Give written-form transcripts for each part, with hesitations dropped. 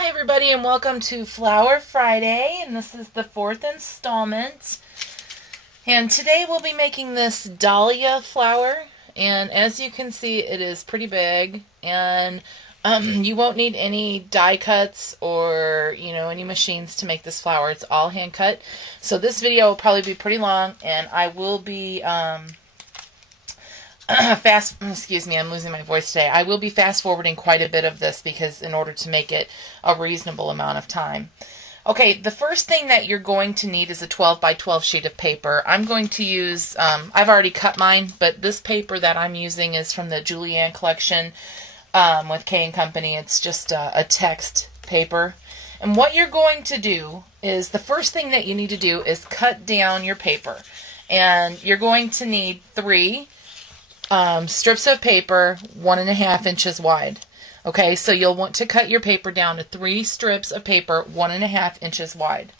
Hi everybody and welcome to Flower Friday, and this is the fourth installment. And today we'll be making this dahlia flower, and as you can see it is pretty big, and you won't need any die cuts or any machines to make this flower. It's all hand cut. So this video will probably be pretty long, and I will be excuse me, I'm losing my voice today. I will be fast forwarding quite a bit of this because in order to make it a reasonable amount of time. Okay, the first thing that you're going to need is a 12 by 12 sheet of paper. I'm going to use, I've already cut mine, but this paper that I'm using is from the Julianne collection with K & Company. It's just a text paper. And what you're going to do is, the first thing that you need to do is cut down your paper. And you're going to need 3 strips of paper 1.5 inches wide. Okay, so you'll want to cut your paper down to 3 strips of paper 1.5 inches wide.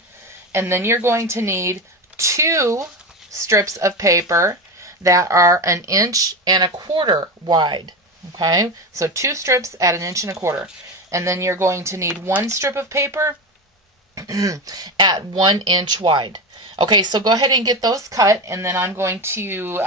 And then you're going to need 2 strips of paper that are 1.25 inches wide. Okay, so 2 strips at 1.25 inches. And then you're going to need 1 strip of paper at 1 inch wide. Okay, so go ahead and get those cut, and then I'm going to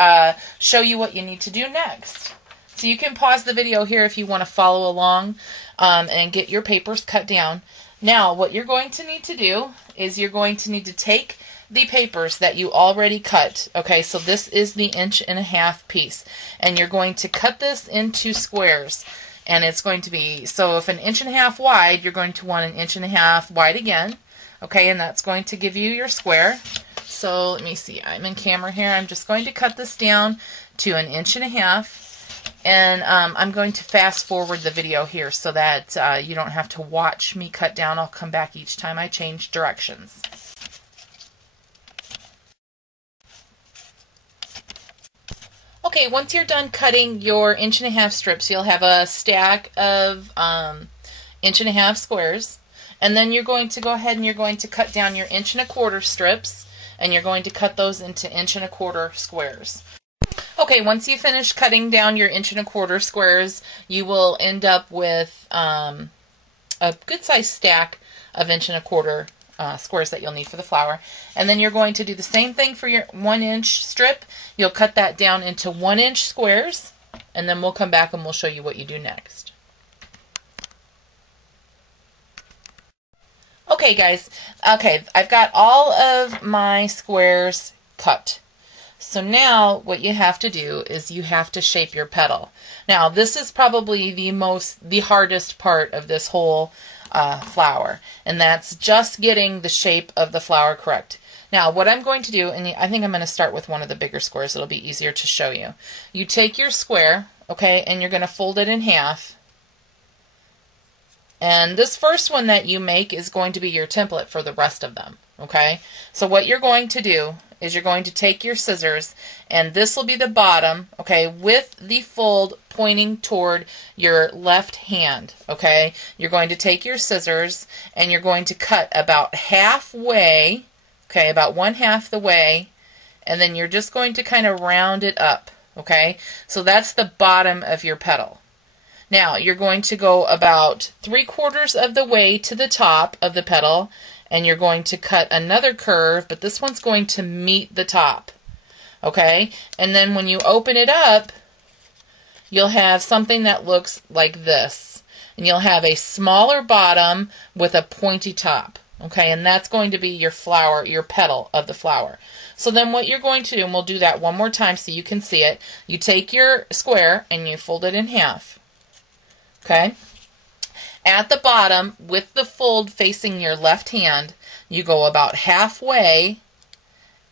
show you what you need to do next. So you can pause the video here if you want to follow along and get your papers cut down. Now, what you're going to need to do is you're going to need to take the papers that you already cut. Okay, so this is the 1.5 inch piece, and you're going to cut this into squares. And it's going to be, so if 1.5 inches wide, you're going to want 1.5 inches wide again. Okay, and that's going to give you your square. So let me see, I'm in camera here. I'm just going to cut this down to 1.5 inches. And I'm going to fast forward the video here so that you don't have to watch me cut down. I'll come back each time I change directions. Okay, once you're done cutting your 1.5 inch strips, you'll have a stack of 1.5 inch squares. And then you're going to go ahead and you're going to cut down your 1.25 inch strips, and you're going to cut those into 1.25 inch squares. Okay, once you finish cutting down your 1.25 inch squares, you will end up with a good sized stack of 1.25 inch squares that you'll need for the flower. And then you're going to do the same thing for your 1 inch strip. You'll cut that down into 1 inch squares, and then we'll come back and we'll show you what you do next. Okay guys, okay, I've got all of my squares cut. So now what you have to do is you have to shape your petal. Now this is probably the hardest part of this whole flower, and that's just getting the shape of the flower correct. Now what I'm going to do, and I think I'm going to start with one of the bigger squares, it'll be easier to show you. You take your square, okay, and you're going to fold it in half. And this first one that you make is going to be your template for the rest of them, okay? So what you're going to do is you're going to take your scissors, and this will be the bottom, okay, with the fold pointing toward your left hand, okay? You're going to take your scissors, and you're going to cut about halfway, okay, about 1/2 the way, and then you're just going to kind of round it up, okay? So that's the bottom of your petal. Now, you're going to go about 3/4 of the way to the top of the petal, and you're going to cut another curve, but this one's going to meet the top, okay? And then when you open it up, you'll have something that looks like this, and you'll have a smaller bottom with a pointy top, okay? And that's going to be your flower, your petal of the flower. So then what you're going to do, and we'll do that one more time so you can see it, you take your square and you fold it in half. Okay, at the bottom, with the fold facing your left hand, you go about halfway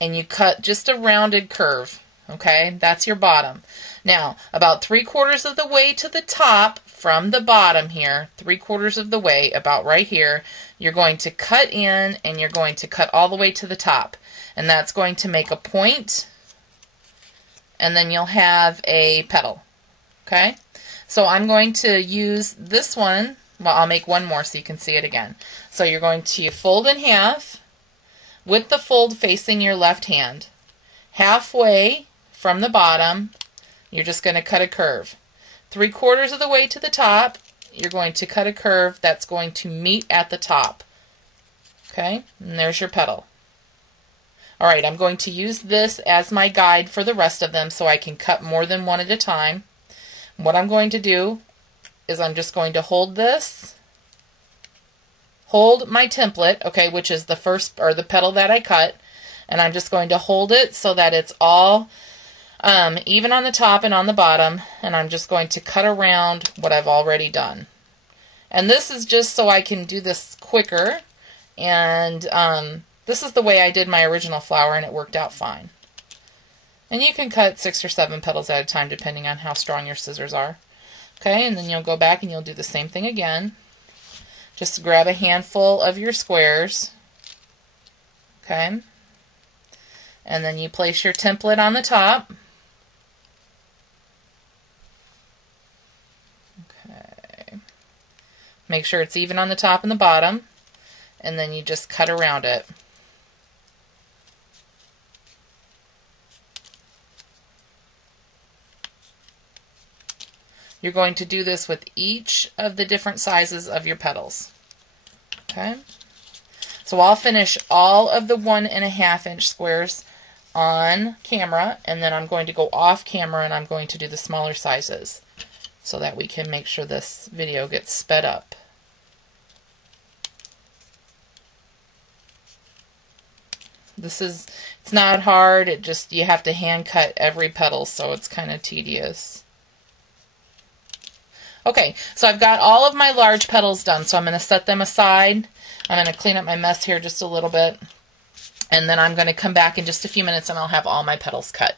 and you cut just a rounded curve. Okay, that's your bottom. Now, about 3/4 of the way to the top from the bottom here, 3/4 of the way, about right here, you're going to cut in and you're going to cut all the way to the top. And that's going to make a point, and then you'll have a petal. Okay? So I'm going to use this one. Well, I'll make one more so you can see it again. So you're going to fold in half with the fold facing your left hand. Halfway from the bottom, you're just going to cut a curve. 3/4 of the way to the top, you're going to cut a curve that's going to meet at the top. Okay, and there's your petal. All right, I'm going to use this as my guide for the rest of them so I can cut more than one at a time. What I'm going to do is I'm just going to hold this, hold my template, okay, which is the first, or the petal that I cut, and I'm just going to hold it so that it's all even on the top and on the bottom, and I'm just going to cut around what I've already done. And this is just so I can do this quicker, and this is the way I did my original flower, and it worked out fine. And you can cut 6 or 7 petals at a time depending on how strong your scissors are. Okay, and then you'll go back and you'll do the same thing again. Just grab a handful of your squares. Okay, and then you place your template on the top. Make sure it's even on the top and the bottom, and then you just cut around it. You're going to do this with each of the different sizes of your petals. Okay? So I'll finish all of the 1.5 inch squares on camera, and then I'm going to go off camera and I'm going to do the smaller sizes so that we can make sure this video gets sped up. It's not hard, you have to hand cut every petal, so it's kind of tedious. Okay, so I've got all of my large petals done, so I'm going to set them aside. I'm going to clean up my mess here just a little bit, and then I'm going to come back in just a few minutes and I'll have all my petals cut.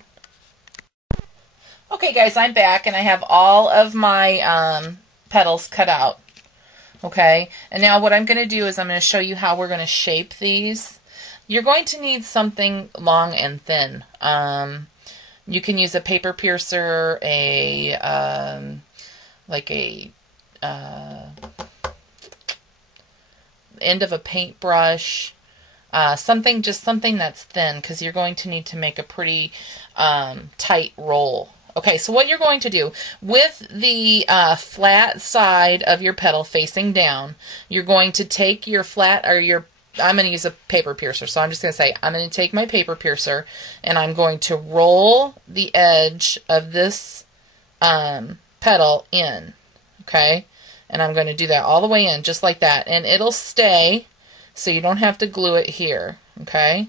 Okay guys, I'm back and I have all of my petals cut out. Okay, and now what I'm going to do is I'm going to show you how we're going to shape these. You're going to need something long and thin. You can use a paper piercer, like a end of a paintbrush, something that's thin, because you're going to need to make a pretty tight roll. Okay, so what you're going to do with the flat side of your petal facing down, you're going to take your I'm going to use a paper piercer, so I'm just going to say I'm going to take my paper piercer and I'm going to roll the edge of this petal in, okay? And I'm going to do that all the way in, just like that, and it'll stay, so you don't have to glue it here, okay?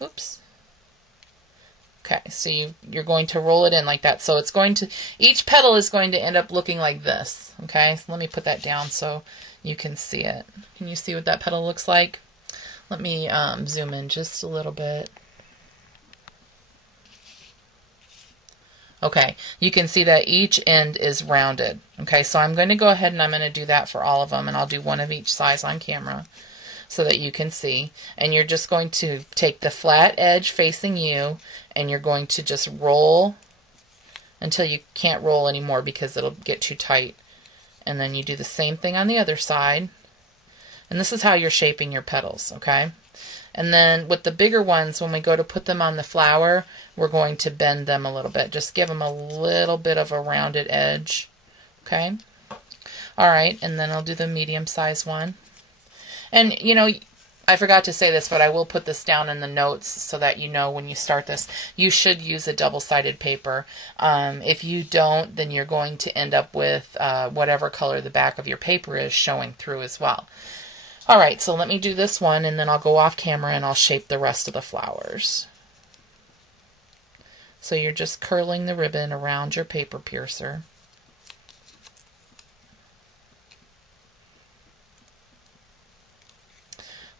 Oops. Okay, so you're going to roll it in like that. So it's going to, each petal is going to end up looking like this, okay? So let me put that down so you can see it. Can you see what that petal looks like? Let me zoom in just a little bit. Okay, you can see that each end is rounded. Okay, so I'm going to go ahead and I'm going to do that for all of them, and I'll do one of each size on camera so that you can see. And you're just going to take the flat edge facing you, and you're going to just roll until you can't roll anymore because it'll get too tight. And then you do the same thing on the other side. And this is how you're shaping your petals, okay? And then with the bigger ones, when we go to put them on the flower, we're going to bend them a little bit. Just give them a little bit of a rounded edge, okay? All right, and then I'll do the medium-sized one. And, you know, I forgot to say this, but I will put this down in the notes so that you know when you start this. You should use a double-sided paper. If you don't, then you're going to end up with whatever color the back of your paper is showing through as well. All right, so let me do this one, and then I'll go off camera and I'll shape the rest of the flowers. So you're just curling the ribbon around your paper piercer.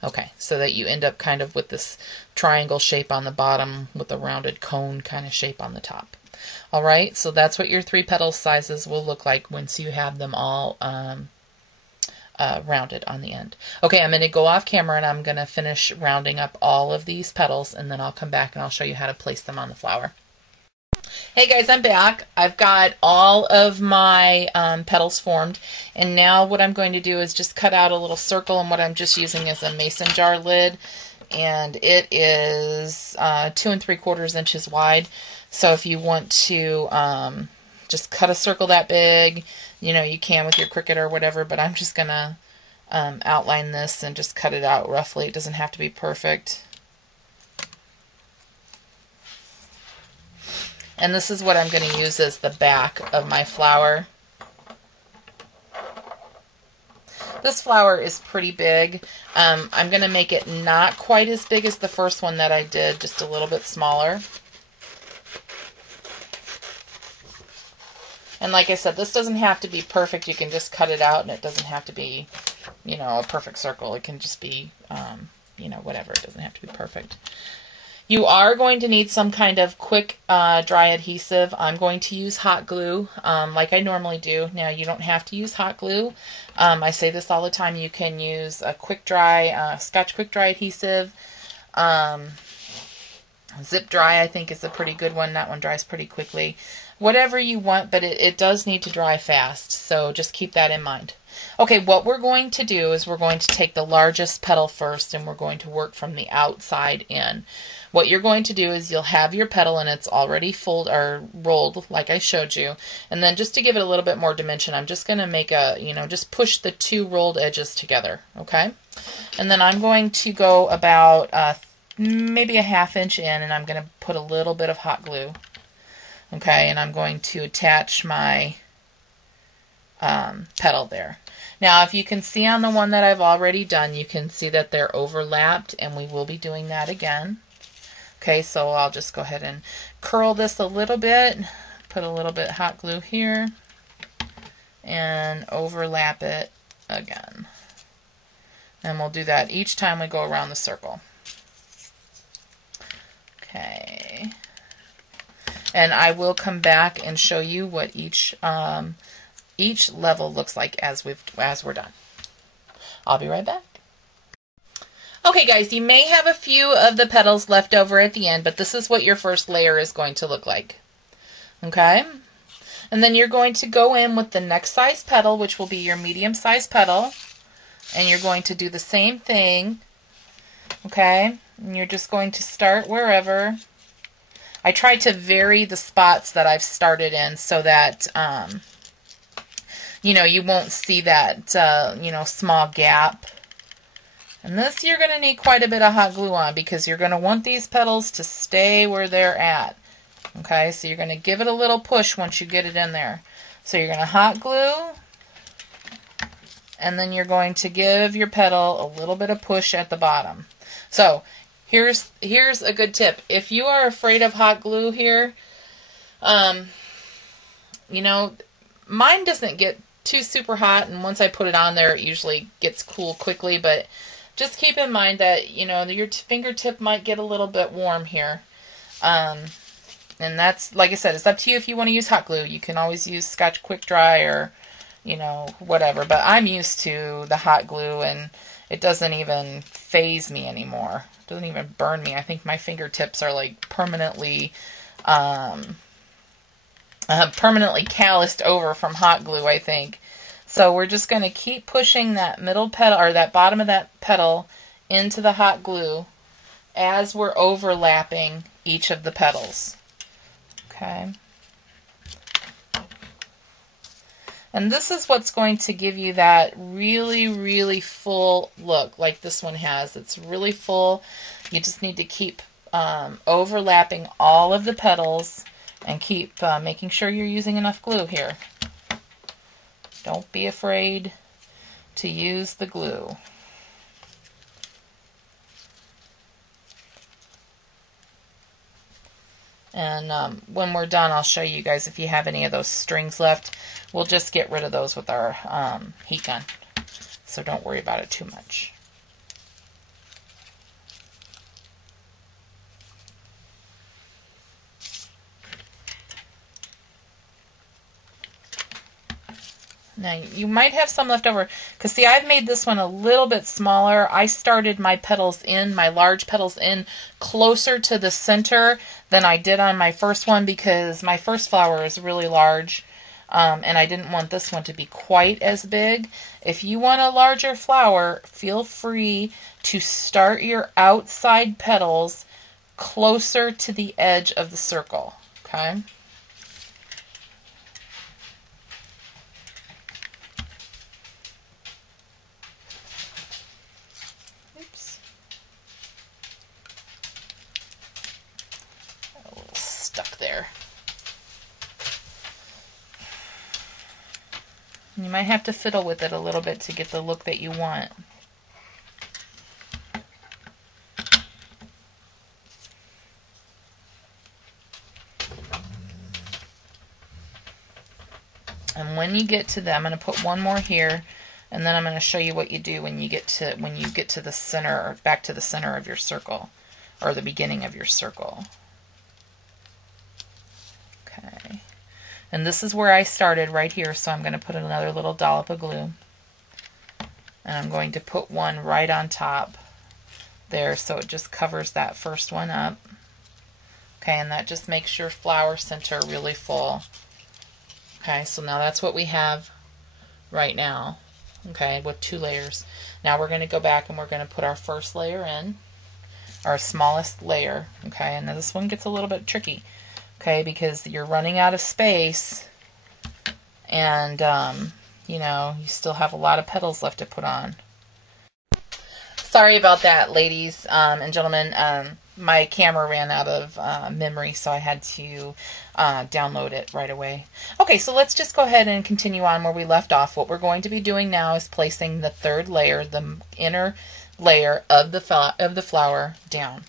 Okay, so that you end up kind of with this triangle shape on the bottom with a rounded cone kind of shape on the top. All right, so that's what your 3 petal sizes will look like once you have them all rounded on the end. Okay, I'm going to go off camera and I'm going to finish rounding up all of these petals, and then I'll come back and I'll show you how to place them on the flower. Hey guys, I'm back. I've got all of my petals formed, and now what I'm going to do is just cut out a little circle, and what I'm just using is a mason jar lid, and it is 2 3/4 inches wide. So if you want to just cut a circle that big. You know, you can with your Cricut or whatever, but I'm just going to outline this and just cut it out roughly. It doesn't have to be perfect. And this is what I'm going to use as the back of my flower. This flower is pretty big. I'm going to make it not quite as big as the first one that I did, just a little bit smaller. And like I said, this doesn't have to be perfect. You can just cut it out, and it doesn't have to be, you know, a perfect circle. It can just be, you know, whatever. It doesn't have to be perfect. You are going to need some kind of quick dry adhesive. I'm going to use hot glue like I normally do. Now, you don't have to use hot glue. I say this all the time. You can use a quick dry, Scotch quick dry adhesive. Zip dry, I think, is a pretty good one. That one dries pretty quickly. Whatever you want, but it does need to dry fast, so just keep that in mind. Okay, what we're going to do is we're going to take the largest petal first, and we're going to work from the outside in. What you're going to do is you'll have your petal, and it's already folded or rolled, like I showed you. And then just to give it a little bit more dimension, I'm just going to make a, you know, just push the two rolled edges together, okay? And then I'm going to go about maybe a ½ inch in, and I'm going to put a little bit of hot glue. Okay, and I'm going to attach my petal there. Now, if you can see on the one that I've already done, you can see that they're overlapped, and we will be doing that again. Okay, so I'll just go ahead and curl this a little bit, put a little bit hot glue here, and overlap it again. And we'll do that each time we go around the circle. Okay. And I will come back and show you what each level looks like as we're done. I'll be right back. Okay, guys, you may have a few of the petals left over at the end, but this is what your first layer is going to look like. Okay? And then you're going to go in with the next size petal, which will be your medium size petal, and you're going to do the same thing. Okay? And you're just going to start wherever. I try to vary the spots that I've started in so that, you know, you won't see that, you know, small gap. And this you're going to need quite a bit of hot glue on because you're going to want these petals to stay where they're at. Okay, so you're going to give it a little push once you get it in there. So you're going to hot glue, and then you're going to give your petal a little bit of push at the bottom. So here's a good tip. If you are afraid of hot glue here, you know, mine doesn't get too super hot, and once I put it on there, it usually gets cool quickly, but just keep in mind that, you know, your fingertip might get a little bit warm here. And that's, like I said, it's up to you if you want to use hot glue. You can always use Scotch Quick Dry or, you know, whatever, but I'm used to the hot glue, and it doesn't even faze me anymore. It doesn't even burn me. I think my fingertips are like permanently calloused over from hot glue, I think. So we're just going to keep pushing that middle petal, or that bottom of that petal, into the hot glue as we're overlapping each of the petals. Okay. And this is what's going to give you that really, really full look like this one has. It's really full. You just need to keep overlapping all of the petals and keep making sure you're using enough glue here. Don't be afraid to use the glue. And when we're done, I'll show you guys if you have any of those strings left. We'll just get rid of those with our heat gun. So don't worry about it too much. Now, you might have some left over, because see, I've made this one a little bit smaller. I started my petals in, my large petals in, closer to the center than I did on my first one, because my first flower is really large, and I didn't want this one to be quite as big. If you want a larger flower, feel free to start your outside petals closer to the edge of the circle, okay? You might have to fiddle with it a little bit to get the look that you want. And when you get to them, I'm going to put one more here, and then I'm going to show you what you do when you get to the center, or back to the center of your circle, or the beginning of your circle. Okay. And this is where I started, right here, so I'm going to put another little dollop of glue. And I'm going to put one right on top there, so it just covers that first one up. Okay, and that just makes your flower center really full. Okay, so now that's what we have right now, okay, with 2 layers. Now we're going to go back and we're going to put our first layer in, our smallest layer, okay, and now this one gets a little bit tricky, okay, because you're running out of space, and, you know, you still have a lot of petals left to put on. Sorry about that, ladies and gentlemen. My camera ran out of memory, so I had to download it right away. Okay, so let's just go ahead and continue on where we left off. What we're going to be doing now is placing the third layer, the inner layer of the flower down.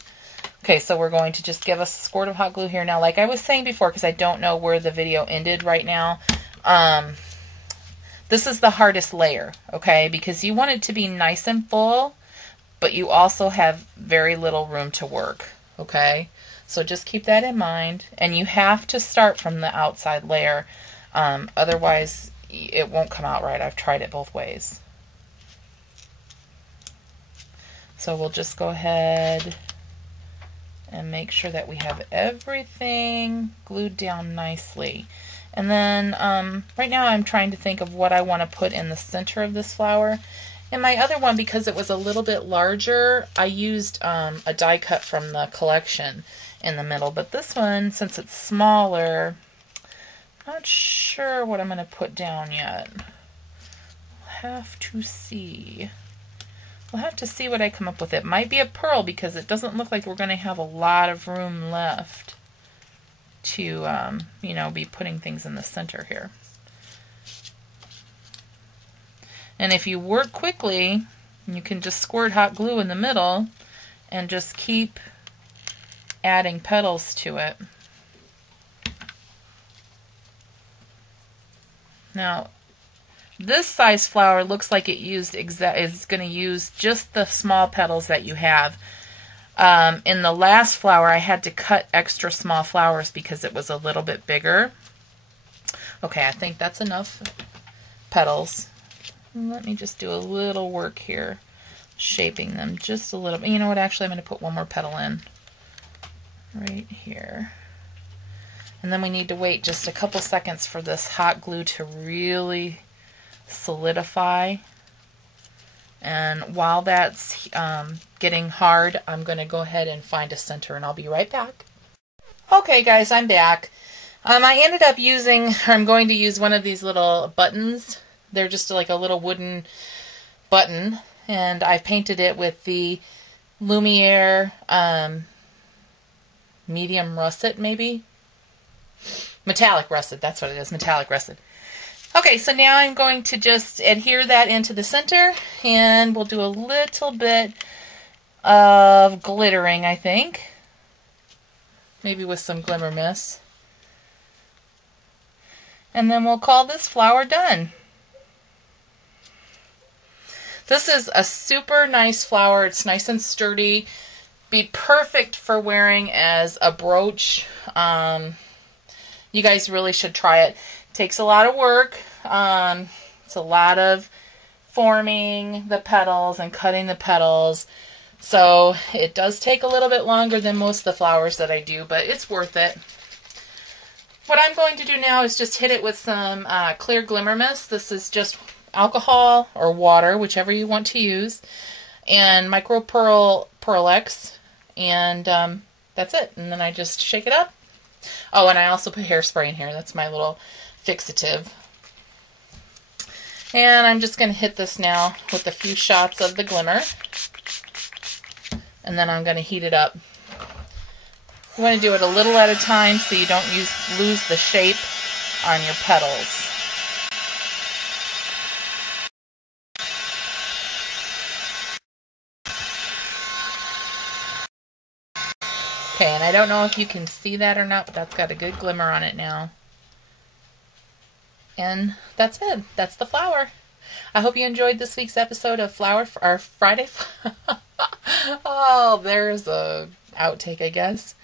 Okay, so we're going to just give us a squirt of hot glue here. Now, like I was saying before, because I don't know where the video ended right now, this is the hardest layer, okay, because you want it to be nice and full, but you also have very little room to work, okay? So just keep that in mind, and you have to start from the outside layer, otherwise it won't come out right. I've tried it both ways. So we'll just go ahead and make sure that we have everything glued down nicely. And then right now I'm trying to think of what I want to put in the center of this flower. In my other one, because it was a little bit larger, I used a die cut from the collection in the middle. But this one, since it's smaller, I'm not sure what I'm going to put down yet. We'll have to see. We'll have to see what I come up with. It might be a pearl, because it doesn't look like we're going to have a lot of room left to, you know, be putting things in the center here. And if you work quickly, you can just squirt hot glue in the middle and just keep adding petals to it. Now, this size flower looks like it is going to use just the small petals that you have. In the last flower, I had to cut extra small flowers because it was a little bit bigger. Okay, I think that's enough petals. Let me just do a little work here, shaping them just a little bit. You know what, actually I'm going to put one more petal in right here. And then we need to wait just a couple seconds for this hot glue to really solidify. And while that's getting hard, I'm going to go ahead and find a center, and I'll be right back. Okay guys, I'm back. I ended up I'm going to use one of these little buttons. They're just like a little wooden button, and I painted it with the Lumiere medium russet, maybe? Metallic russet, that's what it is, metallic russet. Okay, so now I'm going to just adhere that into the center, and we'll do a little bit of glittering, I think. Maybe with some glimmer mist. And then we'll call this flower done. This is a super nice flower. It's nice and sturdy. Be perfect for wearing as a brooch. You guys really should try it. Takes a lot of work. It's a lot of forming the petals and cutting the petals. So it does take a little bit longer than most of the flowers that I do, but it's worth it. What I'm going to do now is just hit it with some clear glimmer mist. This is just alcohol or water, whichever you want to use, and micro Pearl-Ex, and that's it. And then I just shake it up. Oh, and I also put hairspray in here. That's my little fixative. And I'm just going to hit this now with a few shots of the glimmer, and then I'm going to heat it up. You want to do it a little at a time so you don't lose the shape on your petals. Okay, and I don't know if you can see that or not, but that's got a good glimmer on it now. And that's it. That's the flower. I hope you enjoyed this week's episode of Friday. Oh, there's a outtake, I guess.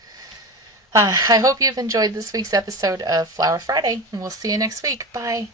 I hope you've enjoyed this week's episode of Flower Friday, and we'll see you next week. Bye.